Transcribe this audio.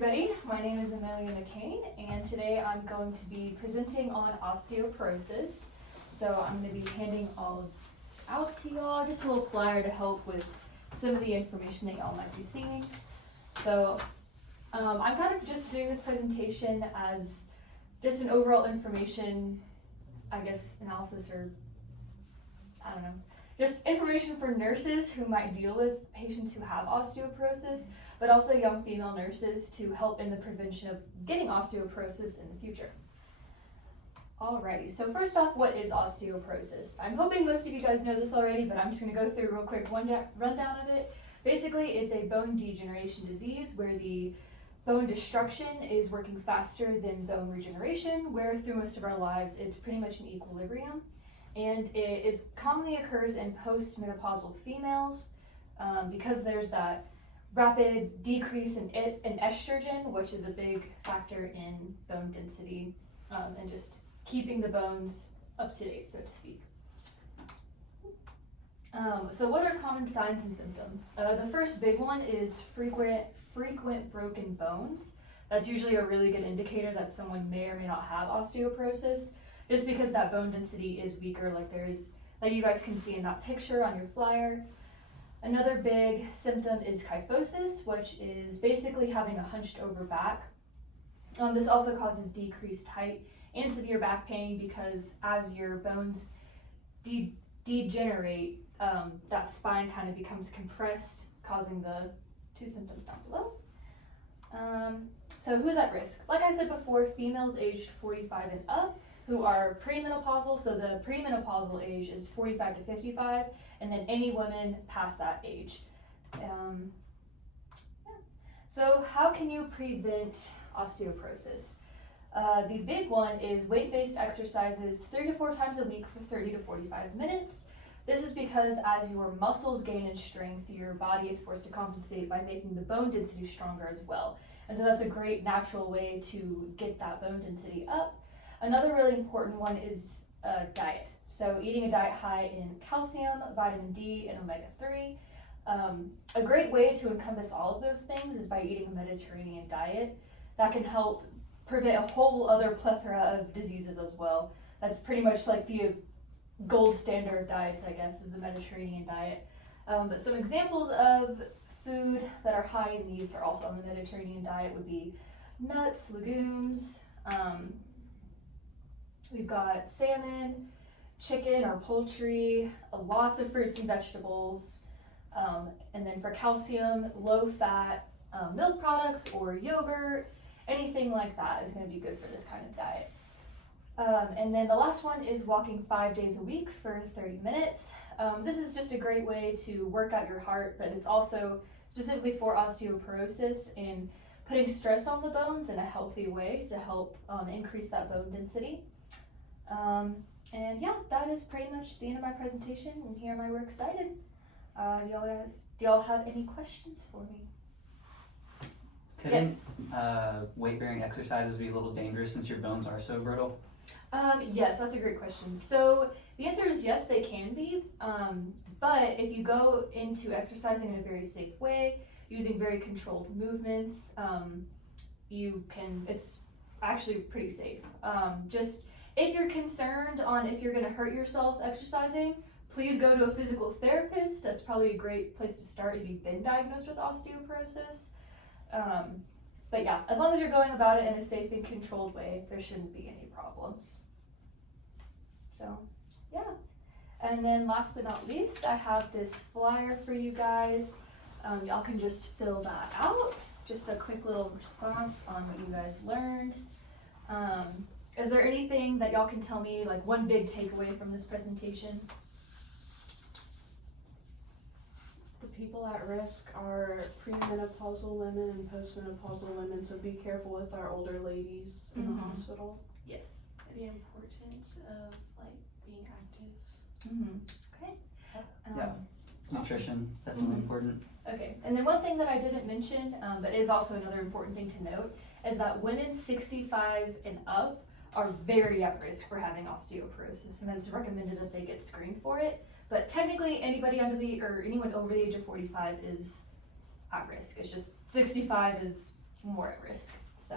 Everybody, my name is Amelia McCain, and today I'm going to be presenting on osteoporosis. So I'm going to be handing all of this out to y'all, just a little flyer to help with some of the information that y'all might be seeing. So I'm kind of just doing this presentation as just an overall information, I guess, analysis, or I don't know, just information for nurses who might deal with patients who have osteoporosis, but also young female nurses to help in the prevention of getting osteoporosis in the future. Alrighty, so first off, what is osteoporosis? I'm hoping most of you guys know this already, but I'm just going to go through a real quick rundown of it. Basically, it's a bone degeneration disease where the bone destruction is working faster than bone regeneration, where through most of our lives it's pretty much in equilibrium. And it commonly occurs in postmenopausal females because there's that rapid decrease in estrogen, which is a big factor in bone density and just keeping the bones up to date, so to speak. So what are common signs and symptoms? The first big one is frequent broken bones. That's usually a really good indicator that someone may or may not have osteoporosis, just because that bone density is weaker, like you guys can see in that picture on your flyer. Another big symptom is kyphosis, which is basically having a hunched over back. This also causes decreased height and severe back pain because as your bones degenerate, that spine kind of becomes compressed, causing the two symptoms down below. So who's at risk? Like I said before, females aged 45 and up who are premenopausal. So the premenopausal age is 45 to 55, and then any women past that age. So how can you prevent osteoporosis? The big one is weight-based exercises 3 to 4 times a week for 30 to 45 minutes. This is because as your muscles gain in strength, your body is forced to compensate by making the bone density stronger as well. And so that's a great natural way to get that bone density up. Another really important one is diet. So eating a diet high in calcium, vitamin D, and omega-3. A great way to encompass all of those things is by eating a Mediterranean diet. That can help prevent a whole other plethora of diseases as well. That's pretty much like the gold standard of diets, I guess, is the Mediterranean diet. But some examples of food that are high in these that are also on the Mediterranean diet would be nuts, legumes. We've got salmon, chicken or poultry, lots of fruits and vegetables. And then for calcium, low-fat milk products or yogurt, anything like that is going to be good for this kind of diet. And then the last one is walking 5 days a week for 30 minutes. This is just a great way to work out your heart, but it's also specifically for osteoporosis and putting stress on the bones in a healthy way to help increase that bone density. And yeah, that is pretty much the end of my presentation, and here am I, we're excited. Do y'all have any questions for me? Couldn't weight-bearing exercises be a little dangerous since your bones are so brittle? Yes, that's a great question. So the answer is yes, they can be, but if you go into exercising in a very safe way, using very controlled movements, it's actually pretty safe. Just if you're concerned on if you're gonna hurt yourself exercising, please go to a physical therapist. That's probably a great place to start if you've been diagnosed with osteoporosis. But yeah, as long as you're going about it in a safe and controlled way, there shouldn't be any problems. So yeah. And then last but not least, I have this flyer for you guys. Y'all can just fill that out. Just a quick little response on what you guys learned. Is there anything that y'all can tell me, like one big takeaway from this presentation? The people at risk are premenopausal women and postmenopausal women, so be careful with our older ladies in the hospital. Yes. The importance of being active. Okay. Yeah. Nutrition, definitely important. Okay, and then one thing that I didn't mention, but is also another important thing to note, is that women 65 and up are very at risk for having osteoporosis, and it's recommended that they get screened for it. But technically, anybody anyone over the age of 45 is at risk. It's just 65 is more at risk. So